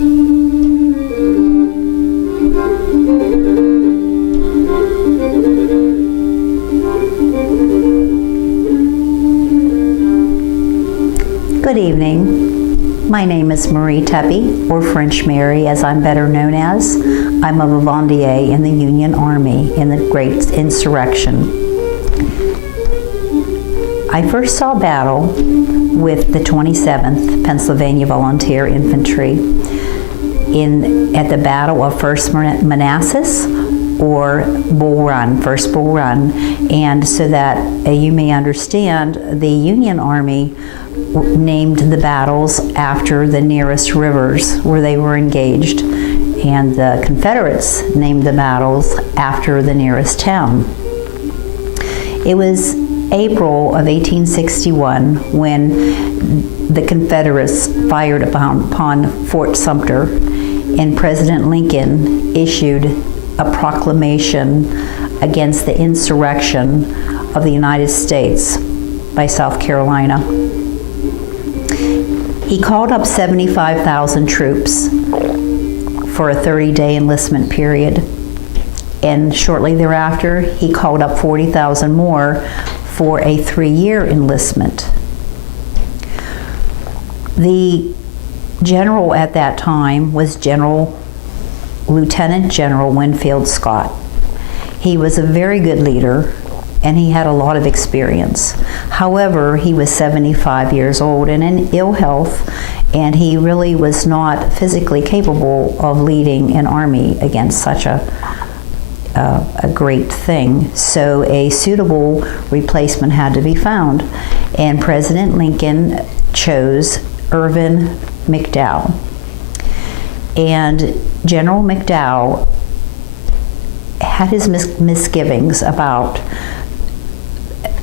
Good evening. My name is Marie Tepe, or French Mary as I'm better known as. I'm a vivandier in the Union Army in the Great Insurrection. I first saw battle with the 27th Pennsylvania Volunteer Infantry at the Battle of First Manassas, or Bull Run, First Bull Run. And so that you may understand, the Union Army named the battles after the nearest rivers where they were engaged, and the Confederates named the battles after the nearest town. It was April of 1861 when the Confederates fired upon Fort Sumter, and President Lincoln issued a proclamation against the insurrection of the United States by South Carolina. He called up 75,000 troops for a 30-day enlistment period, and shortly thereafter he called up 40,000 more for a 3-year enlistment. The general at that time was Lieutenant General Winfield Scott. He was a very good leader, and he had a lot of experience. However, he was 75 years old and in ill health, and he really was not physically capable of leading an army against such a great thing. So a suitable replacement had to be found, and President Lincoln chose Irvin McDowell. And General McDowell had his misgivings about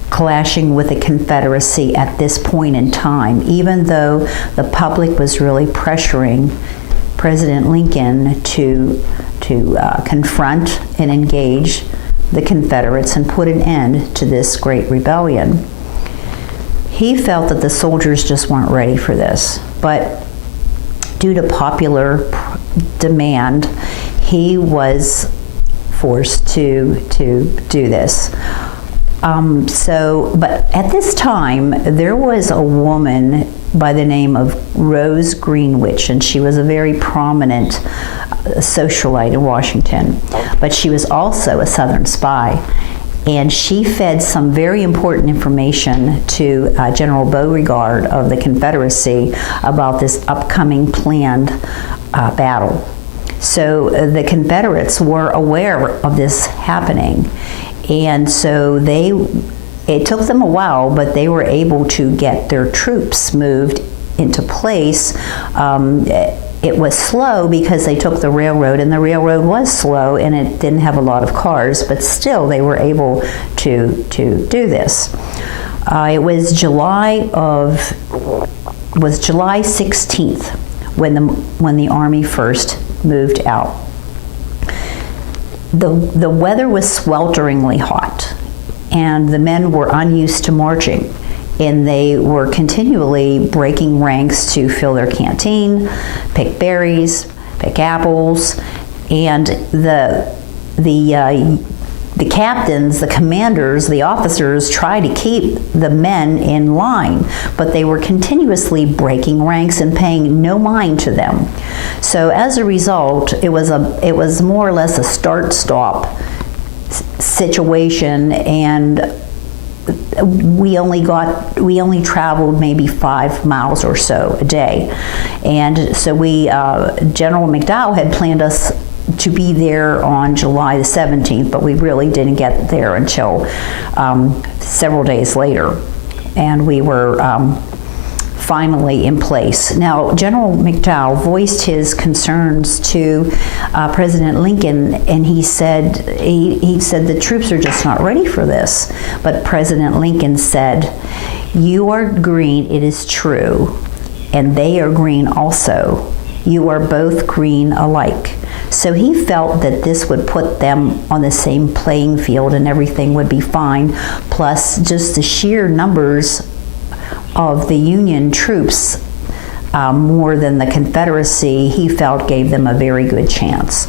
clashing with the Confederacy at this point in time, even though the public was really pressuring President Lincoln to confront and engage the Confederates and put an end to this great rebellion. He felt that the soldiers just weren't ready for this, but due to popular demand, he was forced to do this. But at this time, there was a woman by the name of Rose Greenwich, and she was a very prominent socialite in Washington, but she was also a Southern spy. And she fed some very important information to General Beauregard of the Confederacy about this upcoming planned battle. So the Confederates were aware of this happening. And so it took them a while, but they were able to get their troops moved into place. It was slow because they took the railroad, and the railroad was slow and it didn't have a lot of cars, but still they were able to do this. It was July 16th when the Army first moved out. The weather was swelteringly hot, and the men were unused to marching, and they were continually breaking ranks to fill their canteen, pick berries, pick apples, and the captains, the commanders, the officers tried to keep the men in line, but they were continuously breaking ranks and paying no mind to them. So as a result, it was more or less a start-stop situation, and we only traveled maybe 5 miles or so a day. And so General McDowell had planned us to be there on July the 17th, but we really didn't get there until several days later, and we were finally in place. Now, General McDowell voiced his concerns to President Lincoln, and he said the troops are just not ready for this. But President Lincoln said, "You are green, it is true, and they are green also. You are both green alike." So he felt that this would put them on the same playing field and everything would be fine. Plus, just the sheer numbers of the Union troops more than the Confederacy, he felt gave them a very good chance.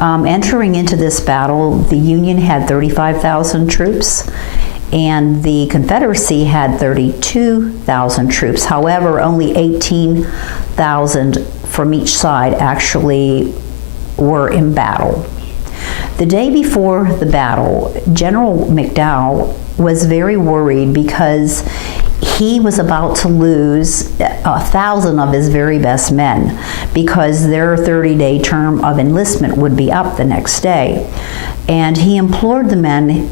Entering into this battle, the Union had 35,000 troops, and the Confederacy had 32,000 troops. However, only 18,000 from each side actually were in battle. The day before the battle, General McDowell was very worried because he was about to lose 1,000 of his very best men because their 30-day term of enlistment would be up the next day. And he implored the men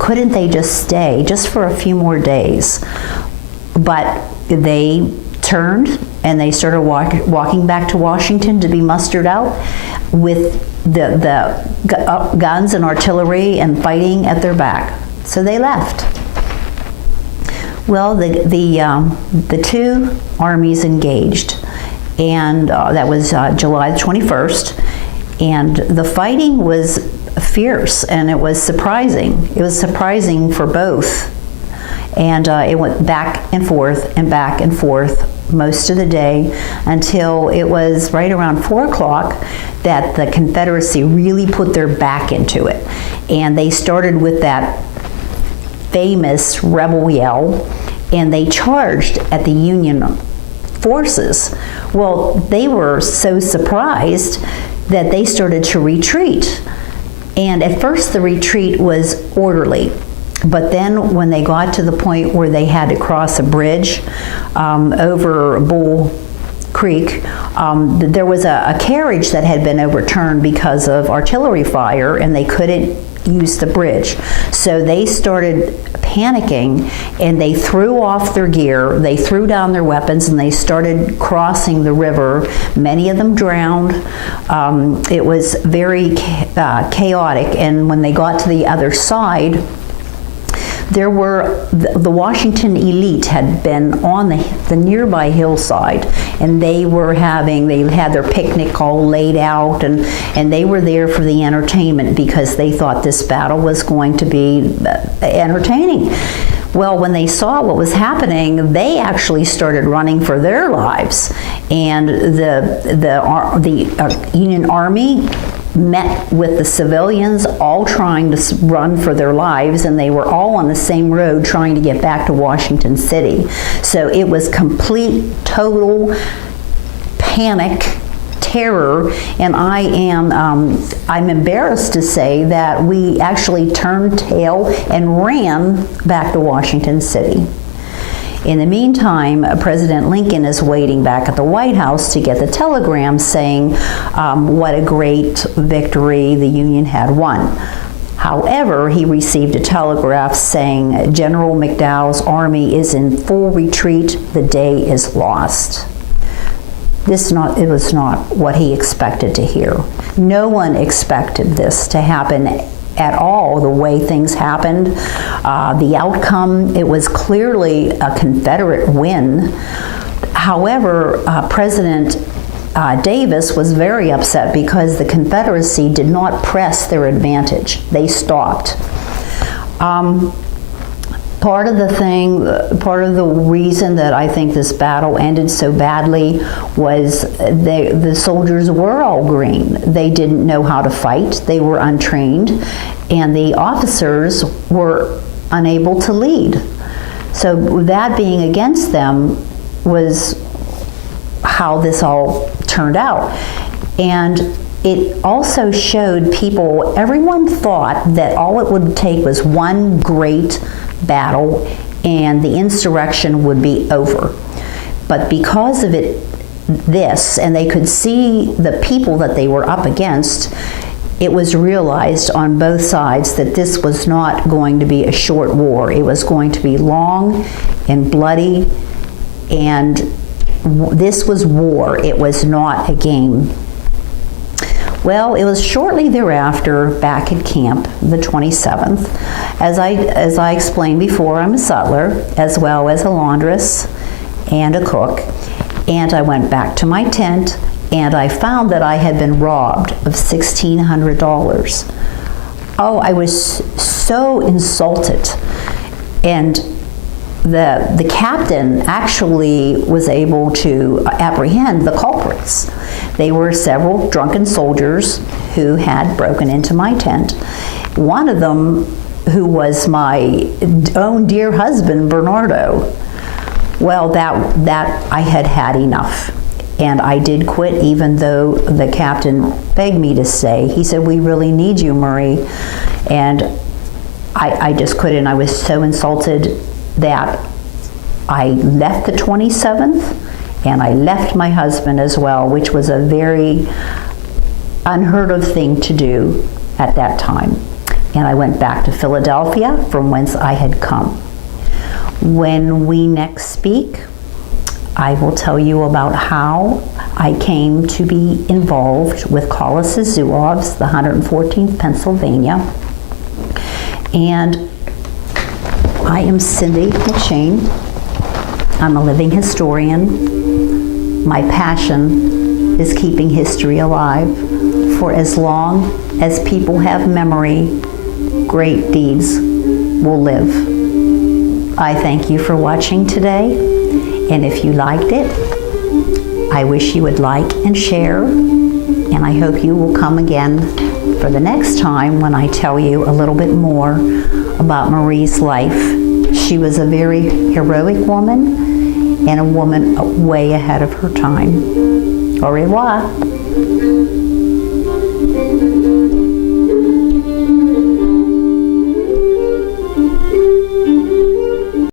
couldn't they just stay just for a few more days. But they turned and they started walking back to Washington to be mustered out with the guns and artillery and fighting at their back. So they left. Well, the two armies engaged, and that was July 21st, and the fighting was fierce, and it was surprising. It was surprising for both, and it went back and forth most of the day until it was right around 4 o'clock that the Confederacy really put their back into it, and they started with that famous rebel yell, and they charged at the Union forces. Well, they were so surprised that they started to retreat. And at first the retreat was orderly, but then when they got to the point where they had to cross a bridge over Bull Creek, there was a carriage that had been overturned because of artillery fire, and they couldn't use the bridge. So they started panicking, and they threw off their gear, they threw down their weapons, and they started crossing the river. Many of them drowned. It was very chaotic, and when they got to the other side, there were the Washington elite had been on the nearby hillside, and they had their picnic all laid out, and they were there for the entertainment because they thought this battle was going to be entertaining. Well, when they saw what was happening, they actually started running for their lives, and the Union Army met with the civilians, all trying to run for their lives, and they were all on the same road trying to get back to Washington City. So it was complete, total panic, terror, and I'm embarrassed to say that we actually turned tail and ran back to Washington City. In the meantime, President Lincoln is waiting back at the White House to get the telegram saying what a great victory the Union had won. However, he received a telegraph saying General McDowell's army is in full retreat, the day is lost. It was not what he expected to hear. No one expected this to happen at all, the way things happened. The outcome, it was clearly a Confederate win. However, President Davis was very upset because the Confederacy did not press their advantage. They stopped. Part of the reason that I think this battle ended so badly was the soldiers were all green. They didn't know how to fight. They were untrained, and the officers were unable to lead. So that being against them was how this all turned out. And it also showed people, everyone thought that all it would take was one great battle and the insurrection would be over. But because of this, and they could see the people that they were up against, it was realized on both sides that this was not going to be a short war. It was going to be long and bloody, and this was war. It was not a game. Well, it was shortly thereafter, back at camp, the 27th. As I explained before, I'm a sutler, as well as a laundress and a cook. And I went back to my tent, and I found that I had been robbed of $1,600. Oh, I was so insulted. And the captain actually was able to apprehend the culprits. They were several drunken soldiers who had broken into my tent. One of them, who was my own dear husband, Bernardo, well, that I had had enough. And I did quit, even though the captain begged me to stay. He said, "We really need you, Marie." And I just quit, and I was so insulted that I left the 27th, and I left my husband as well, which was a very unheard of thing to do at that time. And I went back to Philadelphia, from whence I had come. When we next speak, I will tell you about how I came to be involved with Colossus Zouaves, the 114th Pennsylvania. And I am Cindy McShane. I'm a living historian. My passion is keeping history alive. For as long as people have memory, great deeds will live. I thank you for watching today, and if you liked it, I wish you would like and share, and I hope you will come again for the next time when I tell you a little bit more about Marie's life. She was a very heroic woman, and a woman way ahead of her time. Au revoir.